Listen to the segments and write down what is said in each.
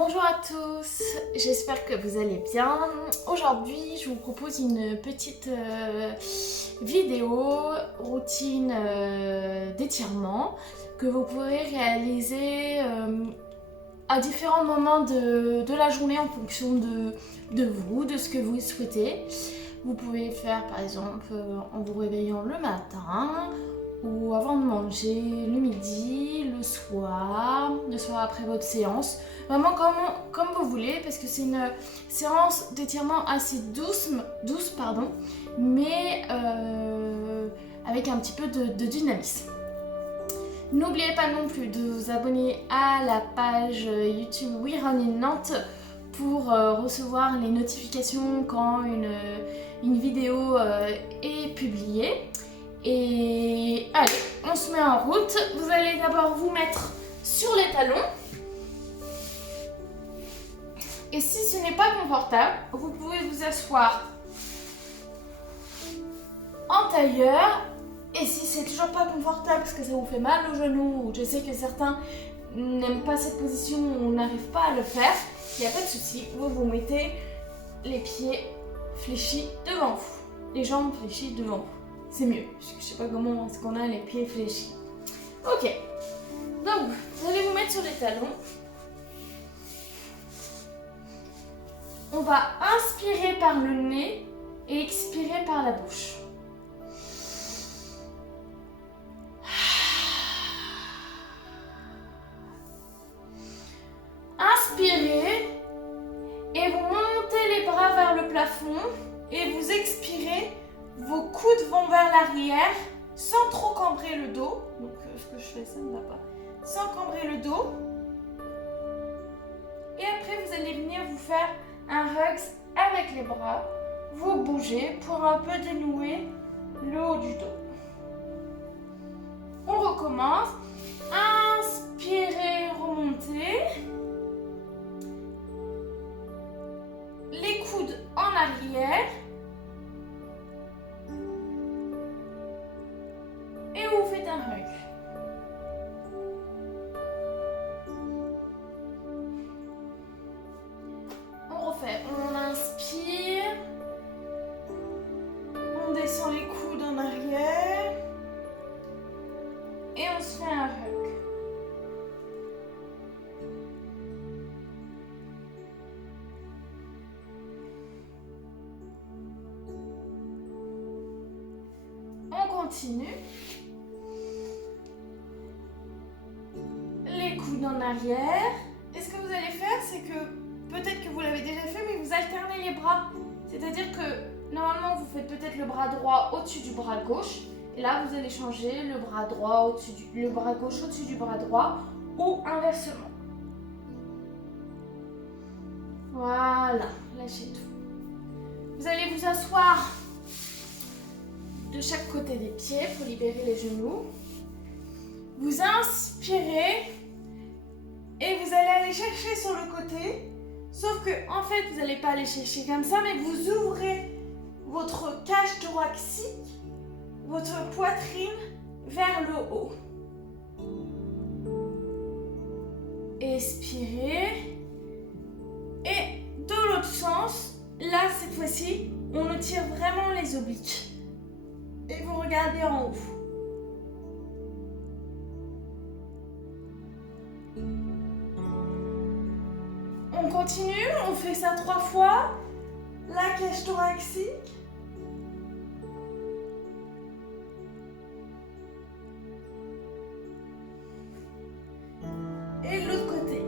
Bonjour à tous, j'espère que vous allez bien. Aujourd'hui, je vous propose une petite vidéo routine d'étirement que vous pourrez réaliser à différents moments de la journée en fonction de vous, de ce que vous souhaitez. Vous pouvez faire par exemple en vous réveillant le matin ou avant de manger, le midi, le soir après votre séance. Vraiment comme vous voulez, parce que c'est une séance d'étirement assez douce, mais avec un petit peu de dynamisme. N'oubliez pas non plus de vous abonner à la page YouTube We Run in Nantes pour recevoir les notifications quand une vidéo est publiée. Et allez, on se met en route. Vous allez d'abord vous mettre sur les talons. Et si ce n'est pas confortable, vous pouvez vous asseoir en tailleur. Et si c'est toujours pas confortable parce que ça vous fait mal au genou, ou je sais que certains n'aiment pas cette position ou n'arrivent pas à le faire, il n'y a pas de souci, vous vous mettez les pieds fléchis devant vous, les jambes fléchies devant vous. C'est mieux, parce que je sais pas comment est-ce qu'on a les pieds fléchis. Ok, donc vous allez vous mettre sur les talons. On va inspirer par le nez et expirer par la bouche. Inspirez et vous montez les bras vers le plafond et vous expirez, vos coudes vont vers l'arrière sans trop cambrer le dos. Donc ce que je fais, ça ne va pas. Sans cambrer le dos. Et après vous allez venir vous faire un hugs avec les bras. Vous bougez pour un peu dénouer le haut du dos. On recommence. Inspirez, remontez. Les coudes en arrière. Et vous faites un hug. On refait. On inspire. On descend les coudes en arrière. Et on se fait un hug. On continue. Les coudes en arrière. Et ce que vous allez faire, c'est que peut-être que vous l'avez déjà fait, mais vous alternez les bras. C'est-à-dire que normalement, vous faites peut-être le bras droit au-dessus du bras gauche. Et là, vous allez changer le bras droit le bras gauche au-dessus du bras droit ou inversement. Voilà, lâchez tout. Vous allez vous asseoir de chaque côté des pieds pour libérer les genoux. Vous inspirez et vous allez aller chercher sur le côté. Sauf que en fait, vous n'allez pas aller chercher comme ça, mais vous ouvrez votre cage thoracique, votre poitrine vers le haut. Expirez. Et de l'autre sens, là cette fois-ci, on étire vraiment les obliques. Et vous regardez en haut. On continue, on fait ça 3 fois. La cage thoracique. Et l'autre côté.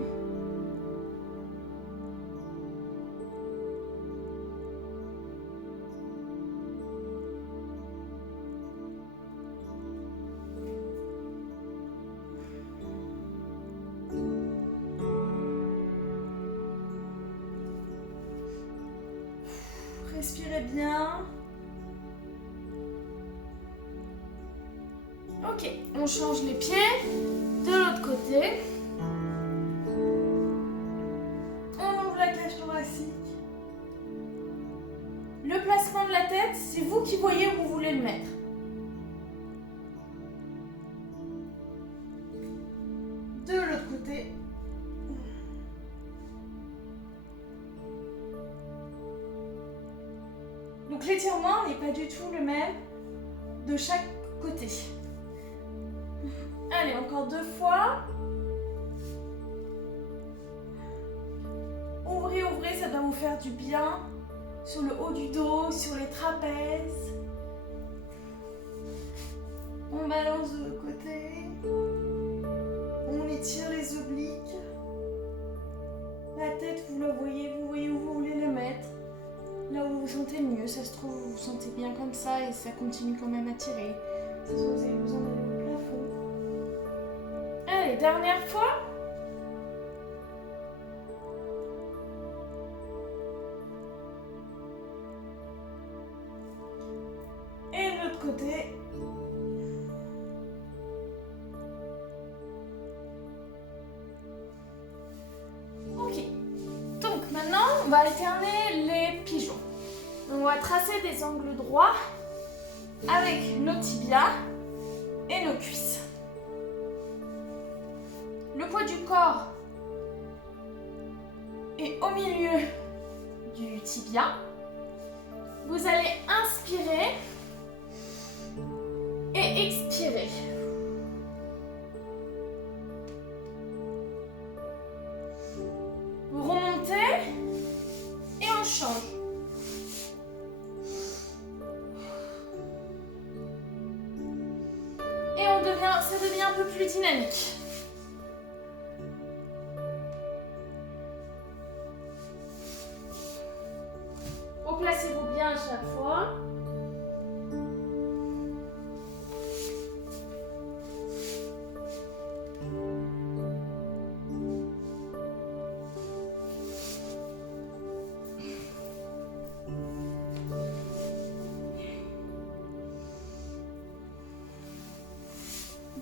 Respirez bien. Ok, on change les pieds. De l'autre côté. On ouvre la cage thoracique. Le placement de la tête, c'est vous qui voyez où vous voulez le mettre. De l'autre côté. Donc l'étirement n'est pas du tout le même de chaque côté. Allez, encore 2 fois. Ouvrez, ouvrez, ça doit vous faire du bien. Sur le haut du dos, sur les trapèzes. On balance de l'autre côté. On étire les obliques. La tête, vous la voyez, vous voyez où vous voulez la mettre. Là où vous vous sentez mieux, ça se trouve, vous vous sentez bien comme ça et ça continue quand même à tirer. Ça se trouve, vous avez besoin d'aller au plafond. Allez, dernière fois. Et de l'autre côté. Ok. Donc maintenant, on va alterner les pigeons. On va tracer des angles droits avec nos tibias et nos cuisses. Le poids du corps est au milieu du tibia. Vous allez inspirer et expirer. Vous remontez et on change. Et ça devient un peu plus dynamique. Replacez-vous bien à chaque fois.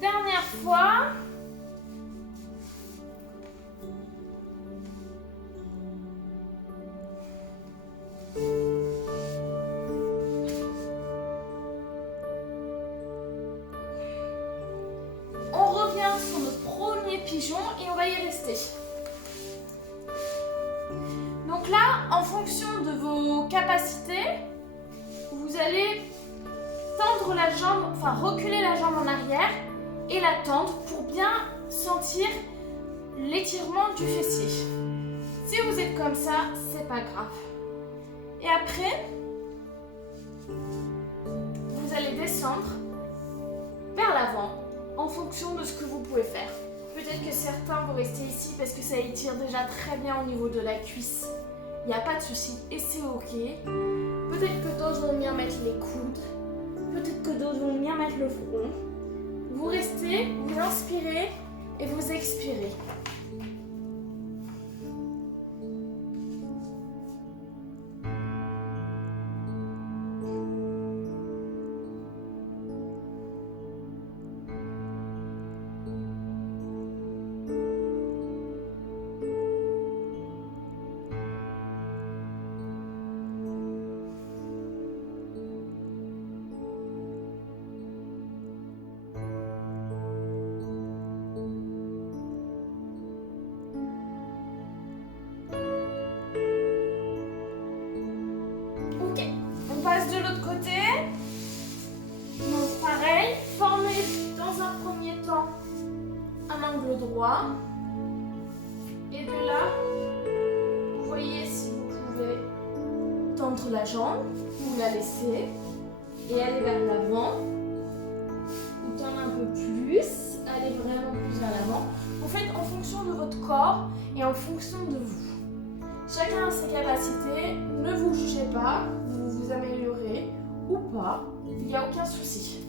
Dernière fois. On revient sur notre premier pigeon et on va y rester. Donc là, en fonction de vos capacités, vous allez tendre la jambe, enfin reculer la jambe en arrière et la tendre pour bien sentir l'étirement du fessier. Si vous êtes comme ça, c'est pas grave. Et après, vous allez descendre vers l'avant en fonction de ce que vous pouvez faire. Peut-être que certains vont rester ici parce que ça étire déjà très bien au niveau de la cuisse. Il n'y a pas de souci et c'est ok. Peut-être que d'autres vont bien mettre les coudes. Peut-être que d'autres vont bien mettre le front. Vous restez, vous inspirez et vous expirez. De l'autre côté, donc pareil, formez dans un premier temps un angle droit et de là, vous voyez si vous pouvez tendre la jambe ou la laisser et aller vers l'avant ou tendre un peu plus, aller vraiment plus vers l'avant. Vous faites en fonction de votre corps et en fonction de vous. Chacun a ses capacités, ne vous jugez pas, vous vous améliorez ou pas, il n'y a aucun souci.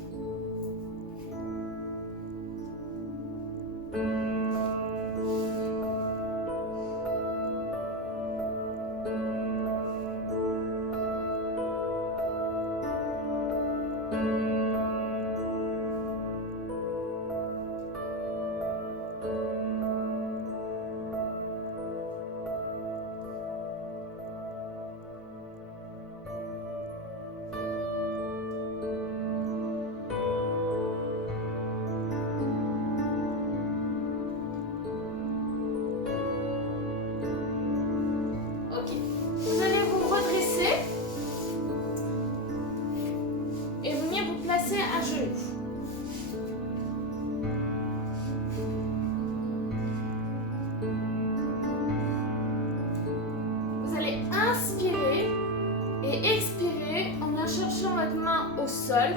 sol.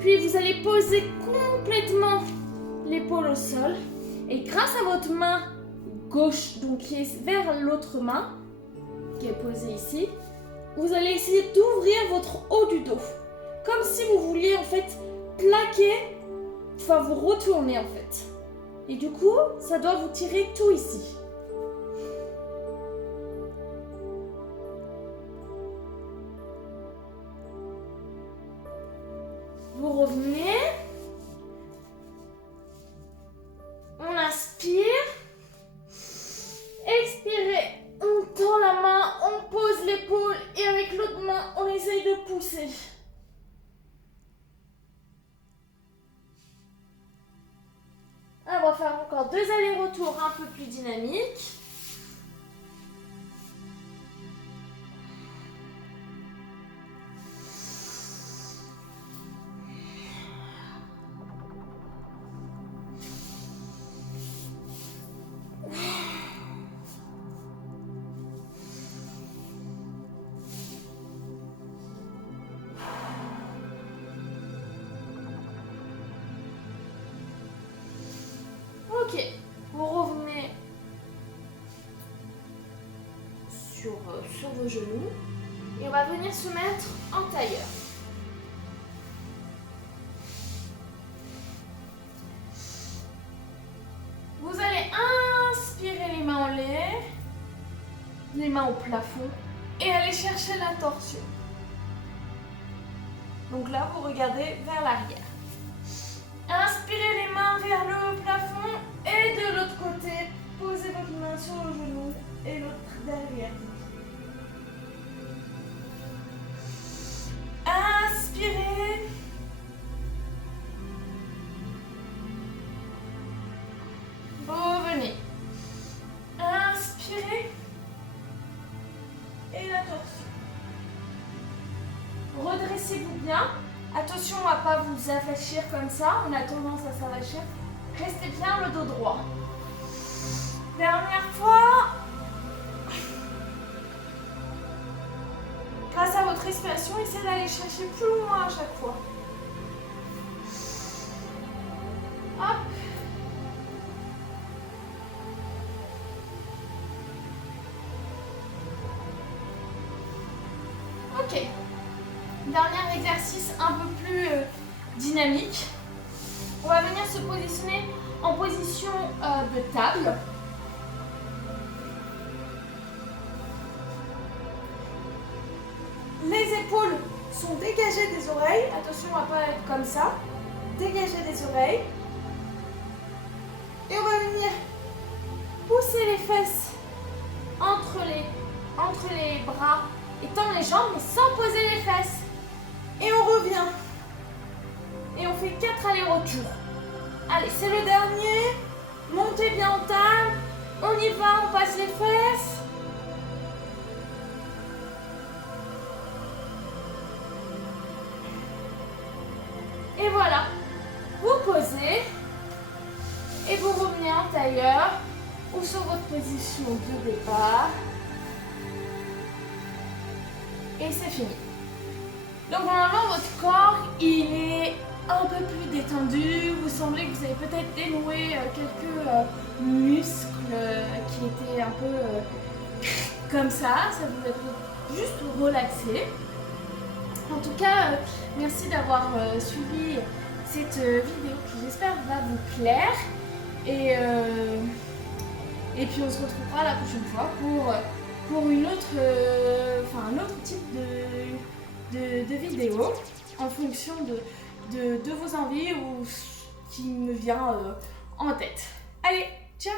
Puis vous allez poser complètement l'épaule au sol. Et grâce à votre main gauche, donc qui est vers l'autre main, qui est posée ici, vous allez essayer d'ouvrir votre haut du dos. Comme si vous vouliez en fait plaquer, enfin vous retourner en fait. Et du coup, ça doit vous tirer tout ici. Vous revenez. On inspire. Expirez. On tend la main, on pose l'épaule et avec l'autre main, on essaye de pousser. On va faire encore 2 allers-retours un peu plus dynamiques. Ok, vous revenez sur vos genoux et on va venir se mettre en tailleur. Vous allez inspirer les mains en l'air, les mains au plafond et aller chercher la torsion. Donc là, vous regardez vers l'arrière. Inspirez les mains vers le plafond et de l'autre côté, posez votre main sur le genou et l'autre derrière. Inspirez. Revenez. Inspirez. Et la torsion. Redressez-vous bien. Attention à ne pas vous affaîchir comme ça, on a tendance à s'affaîchir. Restez bien le dos droit. Dernière fois. Grâce à votre respiration, essayez d'aller chercher plus loin à chaque fois. Hop. Ok. Dernier exercice un peu plus dynamique. On va venir se positionner en position de table. Les épaules sont dégagées des oreilles. Attention à ne pas être comme ça. Dégagées des oreilles. Et on va venir pousser les fesses entre les bras et tendre les jambes, mais sans poser les fesses. Et on revient. Et on fait 4 allers-retours. Allez, c'est le dernier. Montez bien en table. On y va, on passe les fesses. Et voilà. Vous posez. Et vous revenez en tailleur ou sur votre position de départ. Et c'est fini. Donc normalement votre corps il est un peu plus détendu. Vous semblez que vous avez peut-être dénoué quelques muscles qui étaient un peu comme ça. Ça vous a fait juste relaxer. En tout cas, merci d'avoir suivi cette vidéo qui j'espère va vous plaire. Et puis on se retrouvera la prochaine fois pour un autre type de vidéo en fonction de vos envies ou ce qui me vient en tête. Allez, ciao!